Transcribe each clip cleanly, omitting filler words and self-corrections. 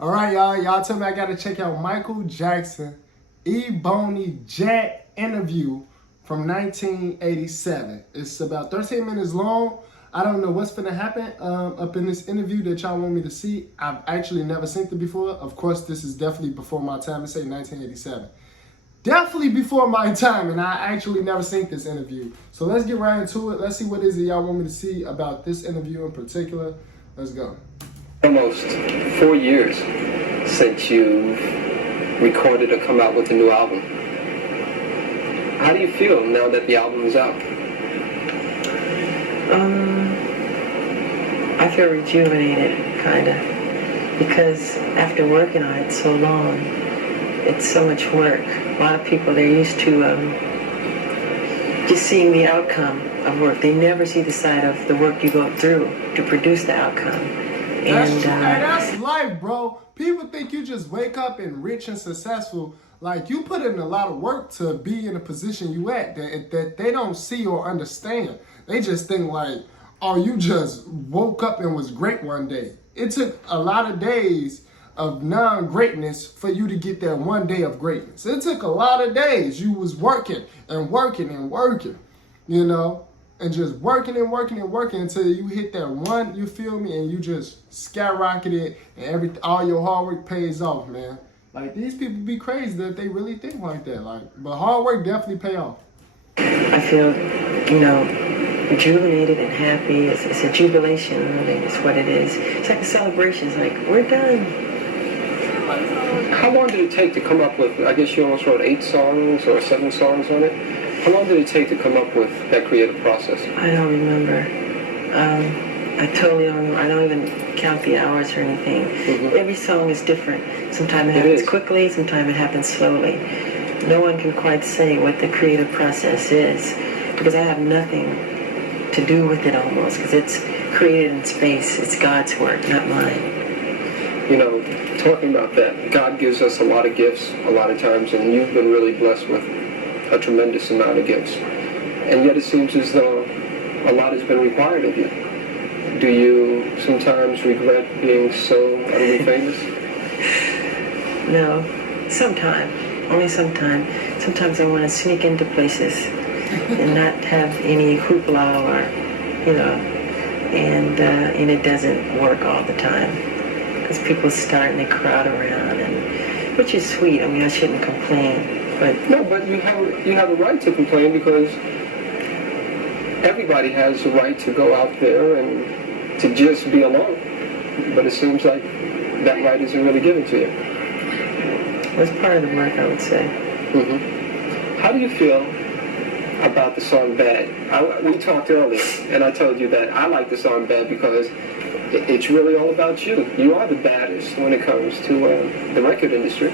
All right, y'all. Y'all tell me I gotta check out Michael Jackson, Boney Jack interview from 1987. It's about 13 minutes long. I don't know what's gonna happen up in this interview that y'all want me to see. I've actually never seen it before. Of course, this is definitely before my time. It say 1987. Definitely before my time, and I actually never seen this interview. So let's get right into it. Let's see what it is that y'all want me to see about this interview in particular. Let's go. Almost 4 years since you've recorded or come out with a new album. How do you feel now that the album is out? I feel rejuvenated, kind of, because after working on it so long, it's so much work. A lot of people, they're used to just seeing the outcome of work. They never see the side of the work you go through to produce the outcome. That's life, bro. People think you just wake up and rich and successful. Like, you put in a lot of work to be in a position you at that they don't see or understand. They just think like, oh, you just woke up and was great one day. It took a lot of days of non-greatness for you to get that one day of greatness. It took a lot of days. You was working and working and working, you know, and just working and working and working until you hit that one, you feel me, and you just skyrocketed and all your hard work pays off, man. Like, these people be crazy that they really think like that. Like, but hard work definitely pay off. I feel, rejuvenated and happy. It's a jubilation, really, is what it is. It's like a celebration. It's like, we're done. How long did it take to come up with, I guess you almost wrote 8 songs or 7 songs on it? How long did it take to come up with that creative process? I don't remember. I totally don't remember. I don't even count the hours or anything. Mm-hmm. Every song is different. Sometimes it happens quickly, sometimes it happens slowly. No one can quite say what the creative process is, because I have nothing to do with it almost, because it's created in space. It's God's work, not mine. Talking about that, God gives us a lot of gifts a lot of times, and you've been really blessed with a tremendous amount of gifts. And yet it seems as though a lot has been required of you. Do you sometimes regret being so utterly famous? No, sometimes. Only sometimes. Sometimes I want to sneak into places and not have any hoopla and it doesn't work all the time. Because people start and they crowd around, which is sweet. I mean, I shouldn't complain, but no. But you have a right to complain, because everybody has a right to go out there and to just be alone. But it seems like that right isn't really given to you. It's part of the work, I would say. Mm-hmm. How do you feel about the song "Bad"? We talked earlier, and I told you that I like the song "Bad" because it's really all about you. You are the baddest when it comes to the record industry.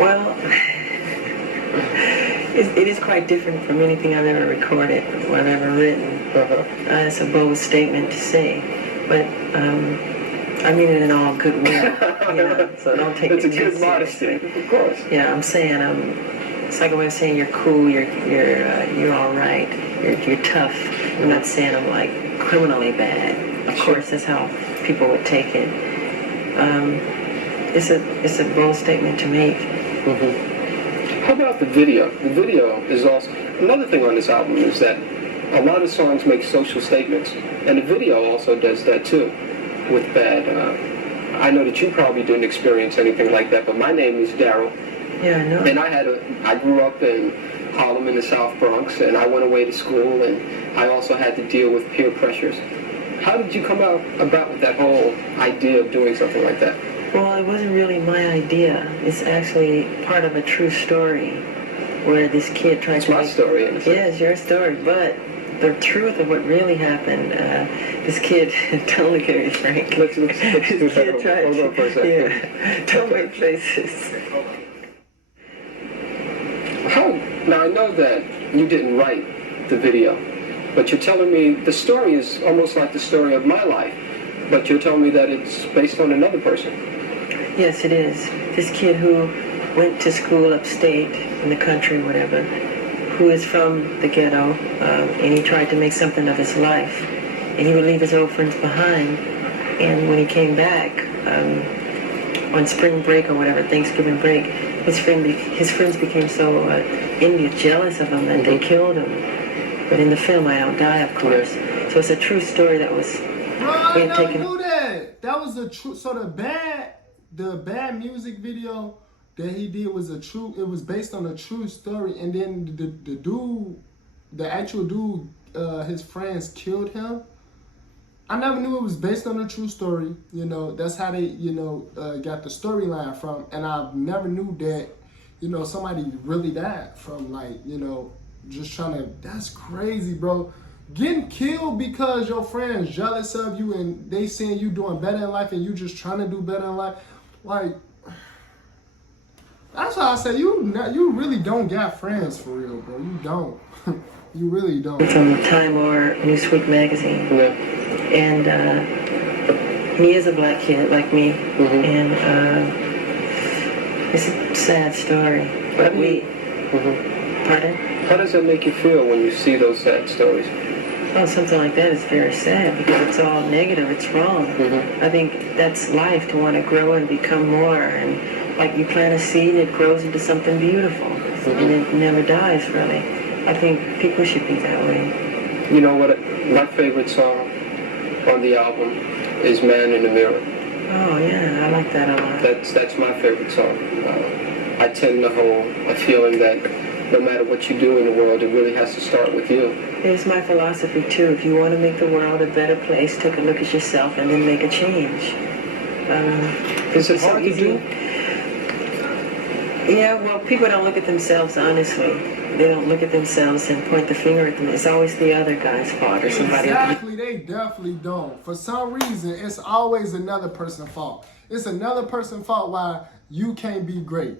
Well, it is quite different from anything I've ever recorded or I've ever written. It's a bold statement to say, but I mean it in all goodwill. So don't take it too seriously. It's a good modesty, of course. Yeah, I'm saying it's like a way of saying you're cool, you're all right, you're tough. I'm not saying I'm like criminally bad. Of course, that's how people would take it. It's a bold statement to make. Mm-hmm. How about the video? The video is also another thing on this album, is that a lot of songs make social statements, and the video also does that too. With "Bad," I know that you probably didn't experience anything like that, but my name is Daryl. Yeah, I know. And I grew up in Harlem in the South Bronx, and I went away to school, and I also had to deal with peer pressures. How did you come about with that whole idea of doing something like that? Well, it wasn't really my idea. It's actually part of a true story where this kid tried to... It's my story, in a sense. Yeah, it's your story, but the truth of what really happened, this kid, don't look at me, Frank. Let's do that. Hold on for a second. Yeah, don't make faces. Now, I know that you didn't write the video, but you're telling me the story is almost like the story of my life, but you're telling me that it's based on another person. Yes, it is. This kid who went to school upstate in the country, whatever, who is from the ghetto, and he tried to make something of his life. and he would leave his old friends behind. And when he came back on spring break or whatever, Thanksgiving break, his friends became so envious, jealous of him that they killed him. But in the film, I don't die, of course. So it's a true story that was. Bro, I never knew that. That was a true. So the bad music video that he did was a true. It was based on a true story, and then the actual dude, his friends killed him. I never knew it was based on a true story. You know, that's how they, got the storyline from. And I never knew that, somebody really died from, like, just trying to. That's crazy, bro. Getting killed because your friend's jealous of you and they seeing you doing better in life and you just trying to do better in life. Like, that's why I say you really don't got friends for real, bro. You don't. You really don't. From Time or Newsweek magazine. Yeah. And he is a black kid like me. And it's a sad story. But pardon? How does that make you feel when you see those sad stories? Well, something like that is very sad because it's all negative. It's wrong. I think that's life, to want to grow and become more. And like you plant a seed, it grows into something beautiful. And it never dies, really. I think people should be that way. You know what? My favorite song on the album is "Man in the Mirror." Oh yeah, I like that a lot. That's my favorite song. I tend to hold a feeling that no matter what you do in the world, it really has to start with you. It's my philosophy too. If you want to make the world a better place, take a look at yourself and then make a change. Is it hard to do? Yeah, well, people don't look at themselves honestly. They don't look at themselves and point the finger at them. It's always the other guy's fault or somebody else. Exactly, they definitely don't. For some reason, it's always another person's fault. It's another person's fault why you can't be great.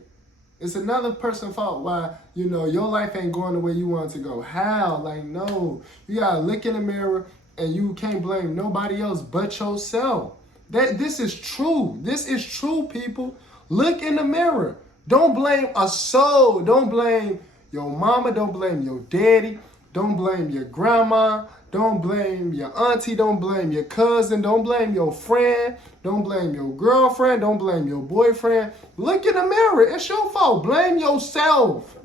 It's another person's fault why, your life ain't going the way you want it to go. How? Like, no. You gotta look in the mirror and you can't blame nobody else but yourself. This is true. This is true, people. Look in the mirror. Don't blame a soul. Don't blame your mama. Don't blame your daddy. Don't blame your grandma. Don't blame your auntie. Don't blame your cousin. Don't blame your friend. Don't blame your girlfriend. Don't blame your boyfriend. Look in the mirror. It's your fault. Blame yourself.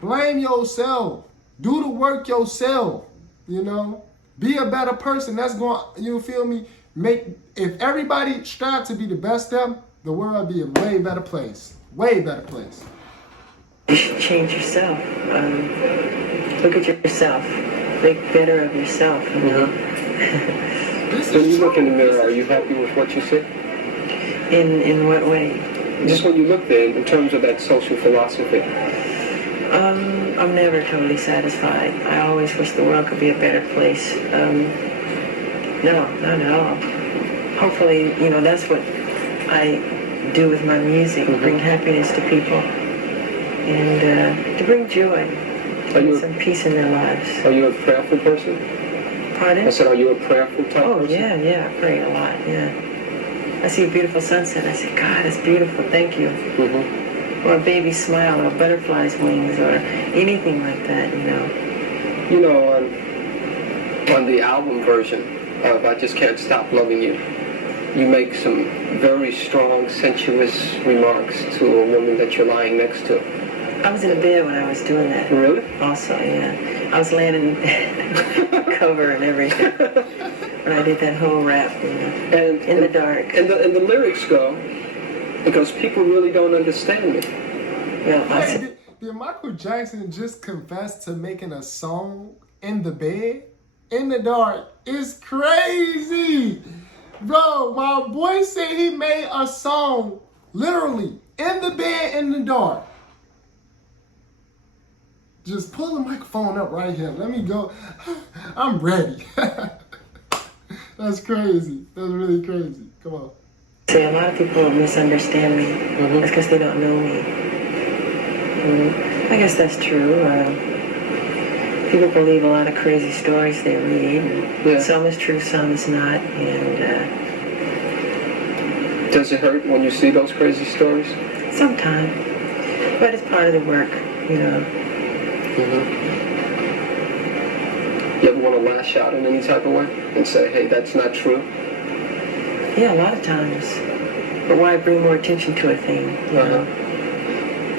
Blame yourself. Do the work yourself. Be a better person. That's going, you feel me? If everybody strive to be the best of them, the world would be a way better place. Way better place. You should change yourself. Look at yourself. Think better of yourself. When you look in the mirror, are you happy with what you see? In what way? Just when you look there, in terms of that social philosophy. I'm never totally satisfied. I always wish the world could be a better place. No, not at all. Hopefully, that's what I do with my music, bring happiness to people and to bring joy, some peace in their lives. Are you a prayerful person? Pardon? I said, are you a prayerful type person? Yeah, I pray a lot, yeah. I see a beautiful sunset, I say, God, it's beautiful, thank you. Or a baby's smile, or a butterfly's wings, or anything like that, On the album version of I Just Can't Stop Loving You, you make some very strong, sensuous remarks to a woman that you're lying next to. I was in a bed when I was doing that. Really? Also, yeah. I was laying in the cover and everything when I did that whole rap, And in the dark. And the lyrics go, because people really don't understand me. Well, did Michael Jackson just confess to making a song in the bed? In the dark? It's crazy! Bro, my boy said he made a song literally in the bed in the dark. Just pull the microphone up right here. Let me go. I'm ready. That's crazy. That's really crazy. Come on. See, a lot of people misunderstand me. That's because they don't know me. I guess that's true. People believe a lot of crazy stories they read. Some is true, some is not. And does it hurt when you see those crazy stories? Sometimes, but it's part of the work, You ever want to lash out in any type of way and say, hey, that's not true? Yeah, a lot of times. But why bring more attention to a thing? You know?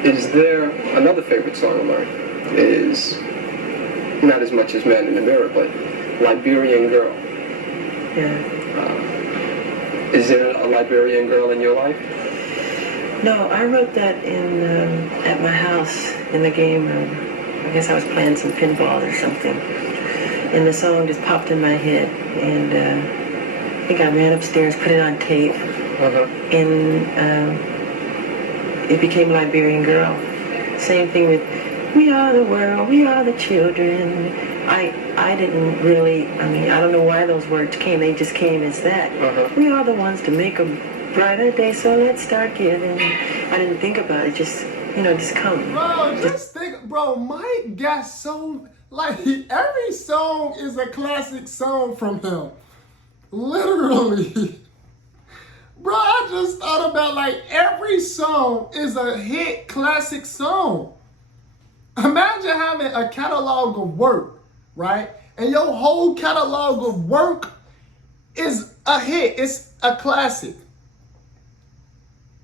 Is there another favorite song of mine? Is not as much as Man in the Mirror, but Liberian Girl. Yeah. Is there a Liberian girl in your life? No, I wrote that in at my house in the game room. I guess I was playing some pinball or something. And the song just popped in my head. And I think I ran upstairs, put it on tape. And it became Liberian Girl. Same thing with We Are the World, We Are the Children. I didn't really, I mean, I don't know why those words came. They just came as that. We are the ones to make a brighter day, so let's start giving. I didn't think about it, just, you know, just come. Bro, just think, bro, Mike got so, like, every song is a classic song from him. Literally. Bro, I just thought about, like, every song is a hit classic song. Imagine having a catalog of work, right? And your whole catalog of work is a hit. It's a classic.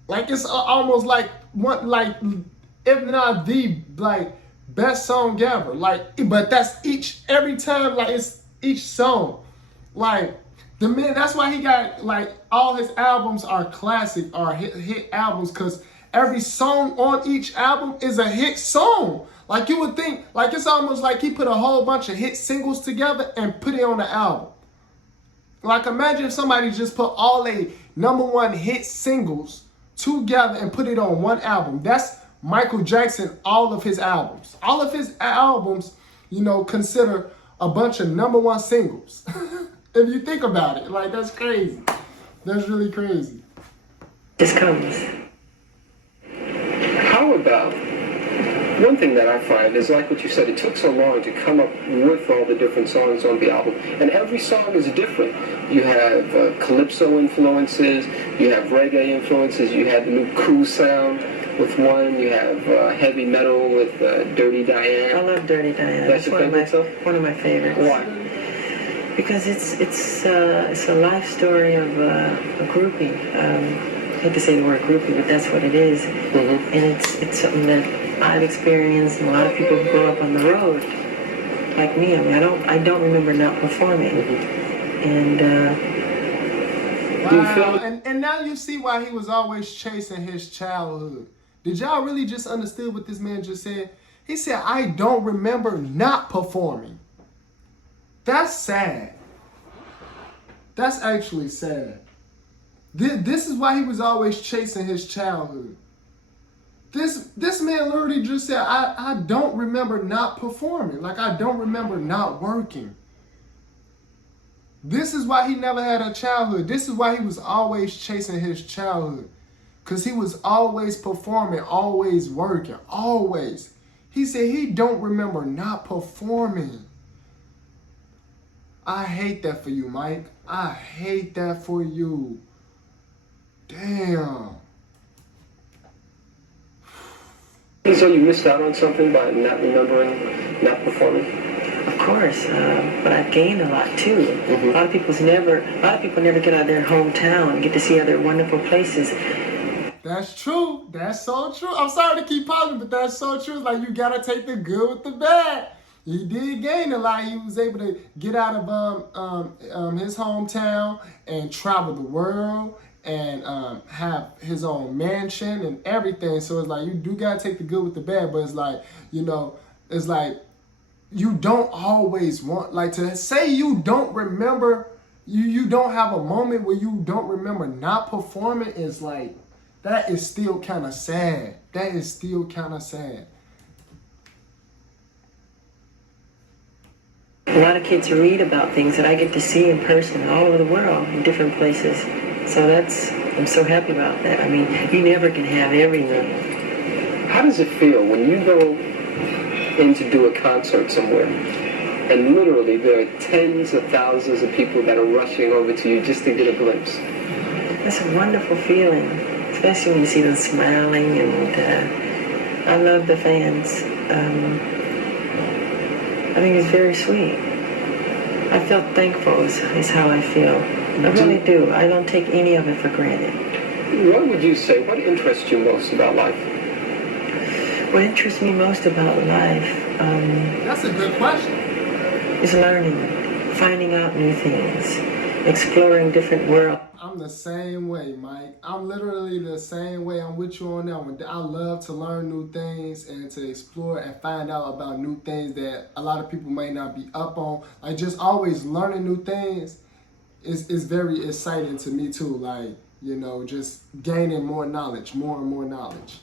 Like, it's almost like one, like, if not the, like, best song ever. Like, but that's every time, like, it's each song. Like, the man, that's why he got, like, all his albums are classic, are hit albums, because every song on each album is a hit song. Like, you would think, like, it's almost like he put a whole bunch of hit singles together and put it on the album. Like, imagine if somebody just put all the #1 hit singles together and put it on one album. That's Michael Jackson, all of his albums. All of his albums, you know, consider a bunch of #1 singles. If you think about it, like, that's crazy. That's really crazy. Just comes. How about, one thing that I find is, like what you said, it took so long to come up with all the different songs on the album. And every song is different. You have calypso influences, you have reggae influences, you have the new cool sound with one, you have heavy metal with Dirty Diana. I love Dirty Diana. That's your favorite song? One of my favorites. Why? Because it's a life story of a groupie. I hate to say the word groupie, but that's what it is. And it's something that I've experienced, and a lot of people who grow up on the road, like me. I mean, I don't remember not performing. And wow. And now you see why he was always chasing his childhood. Did y'all really just understood what this man just said? He said, I don't remember not performing. That's sad. That's actually sad. This is why he was always chasing his childhood. This man literally just said, I don't remember not performing. Like, I don't remember not working. This is why he never had a childhood. This is why he was always chasing his childhood. Because he was always performing, always working, always. He said he don't remember not performing. I hate that for you, Mike. I hate that for you. Damn. So you missed out on something by not remembering, not performing? of course, but I've gained a lot too. A lot of people never get out of their hometown and get to see other wonderful places. That's true. That's so true. I'm sorry to keep pausing, but that's so true. It's like you gotta take the good with the bad. He did gain a lot. He was able to get out of his hometown and travel the world and have his own mansion and everything. So it's like you do gotta take the good with the bad, but it's like, you know, it's like you don't always want, like, to say you don't remember, you don't have a moment where you don't remember not performing is like, that is still kind of sad. That is still kind of sad. A lot of kids read about things that I get to see in person all over the world, in different places. So I'm so happy about that. I mean, you never can have everything. How does it feel when you go in to do a concert somewhere and literally there are tens of thousands of people that are rushing over to you just to get a glimpse? That's a wonderful feeling, especially when you see them smiling, and I love the fans. I think it's very sweet. I feel thankful is how I feel. I really do. I don't take any of it for granted. What would you say, what interests you most about life? What interests me most about life That's a good question. is learning, finding out new things, exploring different worlds. I'm the same way, Mike. I'm literally the same way. I'm with you on that one. I love to learn new things and to explore and find out about new things that a lot of people may not be up on. Like, just always learning new things is very exciting to me too. Like, you know, just gaining more knowledge, more and more knowledge.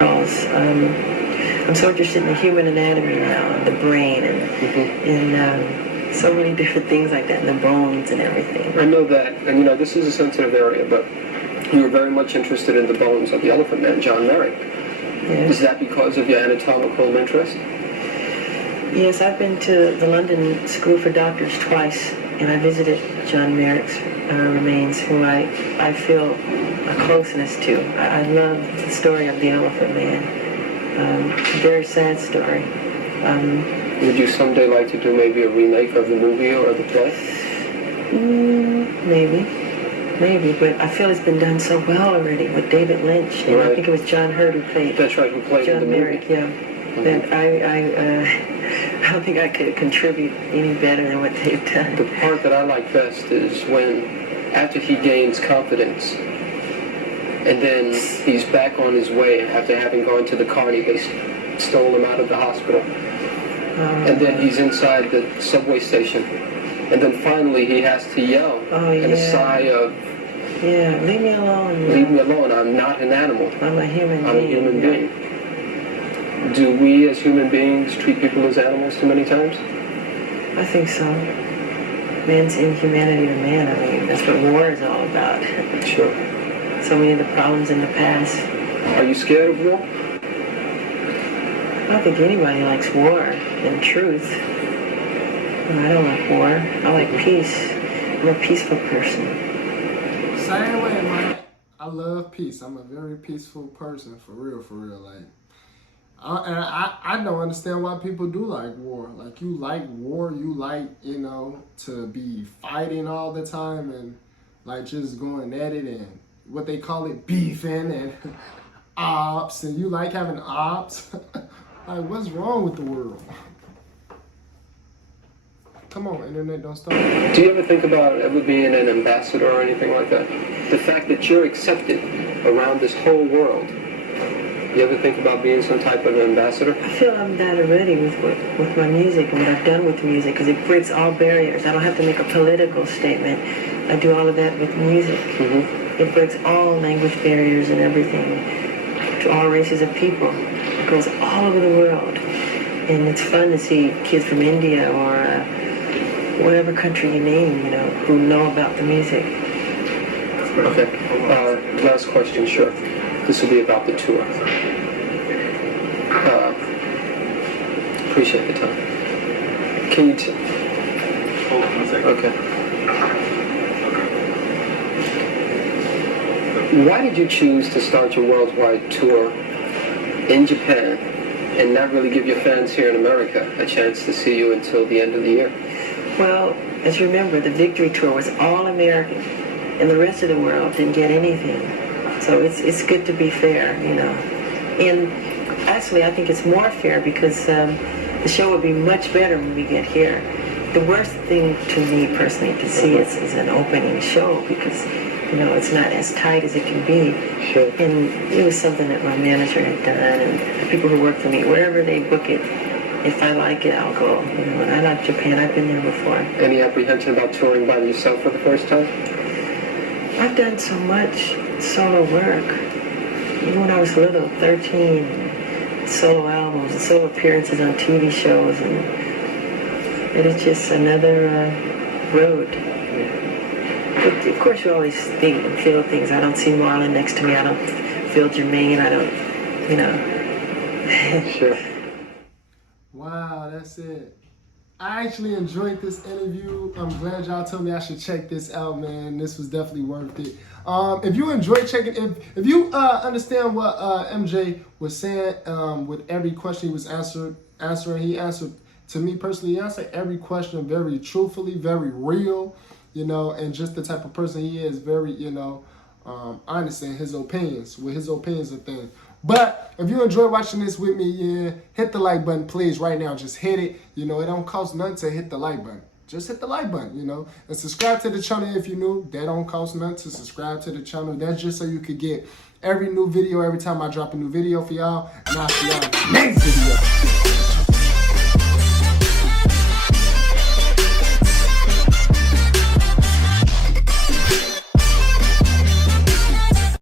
I'm so interested in the human anatomy now, and the brain, and in so many different things like that, and the bones and everything. I know that, and you know, this is a sensitive area, but you were very much interested in the bones of the Elephant Man, John Merrick. Yes. Is that because of your anatomical interest? Yes, I've been to the London School for Doctors twice, and I visited John Merrick's remains, who I feel a closeness to. I love the story of the Elephant Man. It's a very sad story. Would you someday like to do maybe a remake of the movie or the play? Maybe, but I feel it's been done so well already with David Lynch, and Right. I think it was John Hurt who played. That's right, who played in the John Merrick, movie. yeah. That I don't think I could contribute any better than what they've done. The part that I like best is when, after he gains confidence, and then he's back on his way after having gone to the carny, they stole him out of the hospital. And then he's inside the subway station. And then finally he has to yell in a sigh of, yeah, leave me alone. leave me alone, I'm not an animal. I'm a human being. I'm a human being. Do we as human beings treat people as animals too many times? I think so. Man's inhumanity to man, I mean, that's what war is all about. Sure. So many of the problems in the past. Are you scared of war? I don't think anybody likes war, in truth. I don't like war. I like peace. I'm a peaceful person. Same way, man. I love peace. I'm a very peaceful person, for real, like. And I don't understand why people do like war. Like, you like war, you like, you know, to be fighting all the time and, like, just going at it and what they call it, beefing and ops, and you like having ops. Like, what's wrong with the world? Come on, internet, don't stop. Do you ever think about ever being an ambassador or anything like that? The fact that you're accepted around this whole world. You ever think about being some type of ambassador? I feel I'm that already with my music and what I've done with music, because it breaks all barriers. I don't have to make a political statement. I do all of that with music. It breaks all language barriers and everything to all races of people. It goes all over the world. And it's fun to see kids from India or whatever country you name, you know, who know about the music. Okay. Last question, sure. This will be about the tour. Appreciate the time. Can you Hold on a second. Okay. Why did you choose to start your worldwide tour in Japan and not really give your fans here in America a chance to see you until the end of the year? Well, as you remember, the Victory Tour was all American, and the rest of the world didn't get anything. So it's good to be fair, you know. And actually, I think it's more fair because the show would be much better when we get here. The worst thing to me personally to see is an opening show because, you know, it's not as tight as it can be. Sure. And it was something that my manager had done, and the people who work for me, wherever they book it, if I like it, I'll go. You know, and I like Japan. I've been there before. Any apprehension about touring by yourself for the first time? I've done so much solo work. Even when I was little, 13, solo albums and solo appearances on TV shows, and it is just another road. But of course, you always think and feel things. I don't see Marlon next to me. I don't feel Jermaine. I don't, you know. Sure. Wow, that's it. I actually enjoyed this interview. I'm glad y'all told me I should check this out, man. This was definitely worth it. If you enjoyed checking, if you understand what MJ was saying with every question he was answering, he answered to me personally, he answered every question very truthfully, very real, you know, and just the type of person he is, very, you know, honest in his opinions, with his opinions of things. But if you enjoy watching this with me, yeah, hit the like button, please, right now. Just hit it. You know, it don't cost nothing to hit the like button. Just hit the like button, you know. And subscribe to the channel if you're new. That don't cost nothing to subscribe to the channel. That's just so you could get every new video every time I drop a new video for y'all. And I'll see y'all in the next video.